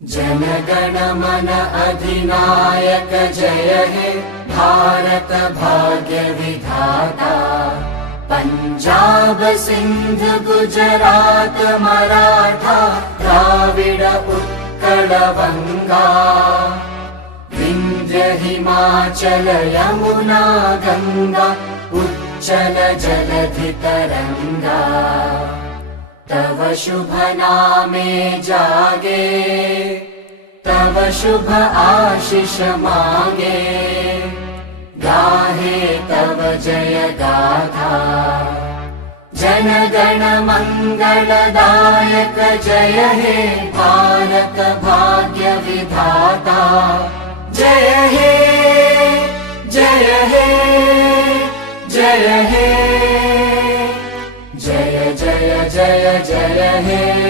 जनगण मन अधिनायक जय हे भारत भाग्य विधाता। पंजाब सिंध गुजरात मराठा द्राविड उत्कल बंगा। विंध्य हिमाचल यमुना गंगा उच्चल जलधि तरंगा। तव शुभ नामे जागे तव शुभ आशीष मांगे। गाहे तव जय गाथा जन गण मंगलदायक जय हे भारत भाग्य विधाता। जय हे जय हे जय हे जय जय जय जय हे।